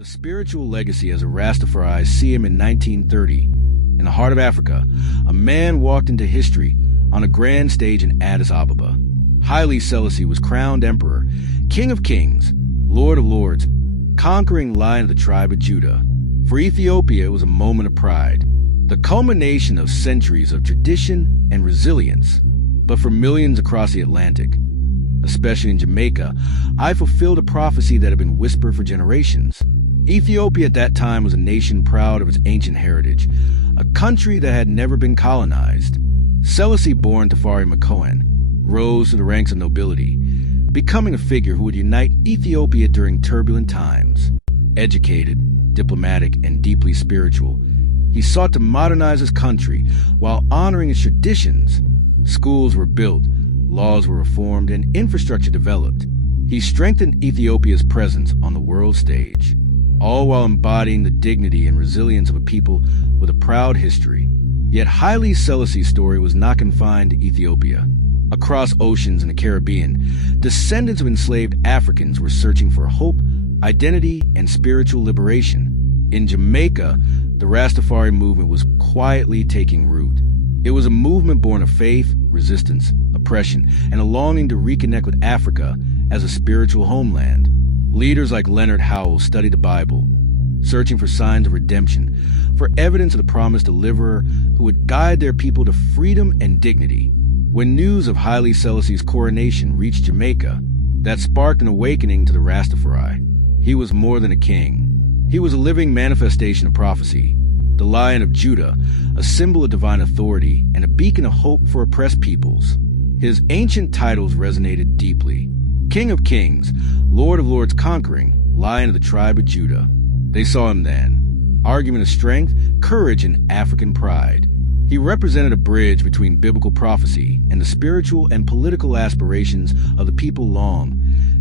The spiritual legacy as a Rastafari see him in 1930. In the heart of Africa, a man walked into history on a grand stage in Addis Ababa. Haile Selassie was crowned emperor, king of kings, lord of lords, conquering lion of the tribe of Judah. For Ethiopia, it was a moment of pride, the culmination of centuries of tradition and resilience. But for millions across the Atlantic, especially in Jamaica, I fulfilled a prophecy that had been whispered for generations. Ethiopia at that time was a nation proud of its ancient heritage, a country that had never been colonized. Selassie, born Tafari Makonnen, rose to the ranks of nobility, becoming a figure who would unite Ethiopia during turbulent times. Educated, diplomatic, and deeply spiritual, he sought to modernize his country while honoring its traditions. Schools were built, laws were reformed, and infrastructure developed. He strengthened Ethiopia's presence on the world stage, all while embodying the dignity and resilience of a people with a proud history. Yet Haile Selassie's story was not confined to Ethiopia. Across oceans in the Caribbean, descendants of enslaved Africans were searching for hope, identity, and spiritual liberation. In Jamaica, the Rastafari movement was quietly taking root. It was a movement born of faith, resistance, oppression, and a longing to reconnect with Africa as a spiritual homeland. Leaders like Leonard Howell studied the Bible, searching for signs of redemption, for evidence of the promised deliverer who would guide their people to freedom and dignity. When news of Haile Selassie's coronation reached Jamaica, that sparked an awakening to the Rastafari. He was more than a king. He was a living manifestation of prophecy, the Lion of Judah, a symbol of divine authority and a beacon of hope for oppressed peoples. His ancient titles resonated deeply. King of Kings, Lord of Lords conquering, Lion of the tribe of Judah. They saw him then, argument of strength, courage, and African pride. He represented a bridge between biblical prophecy and the spiritual and political aspirations of the people long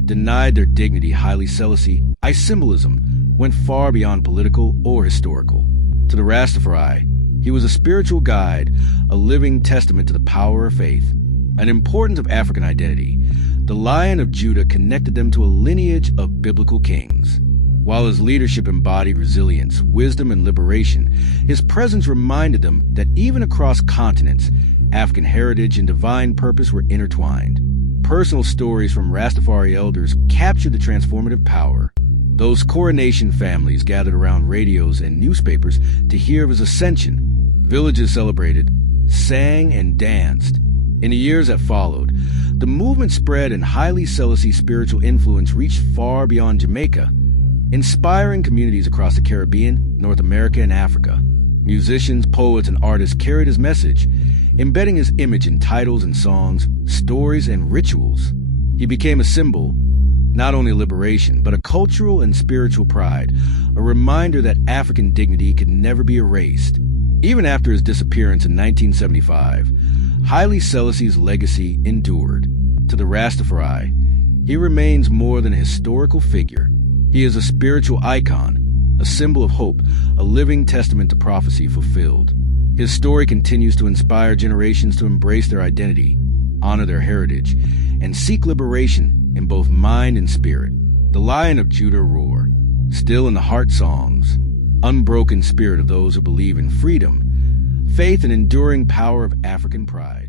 denied their dignity. Haile Selassie, symbolism, went far beyond political or historical. To the Rastafari, he was a spiritual guide, a living testament to the power of faith, an importance of African identity. The Lion of Judah connected them to a lineage of biblical kings. While his leadership embodied resilience, wisdom, and liberation, his presence reminded them that even across continents, African heritage and divine purpose were intertwined. Personal stories from Rastafari elders captured the transformative power. Those coronation families gathered around radios and newspapers to hear of his ascension. Villages celebrated, sang, and danced. In the years that followed, the movement spread and Haile Selassie's spiritual influence reached far beyond Jamaica, inspiring communities across the Caribbean, North America, and Africa. Musicians, poets, and artists carried his message, embedding his image in titles and songs, stories, and rituals. He became a symbol, not only liberation, but a cultural and spiritual pride, a reminder that African dignity could never be erased. Even after his disappearance in 1975, Haile Selassie's legacy endured. To the Rastafari, he remains more than a historical figure. He is a spiritual icon, a symbol of hope, a living testament to prophecy fulfilled. His story continues to inspire generations to embrace their identity, honor their heritage, and seek liberation in both mind and spirit. The Lion of Judah roar, still in the heart songs, unbroken spirit of those who believe in freedom, faith, and enduring power of African pride.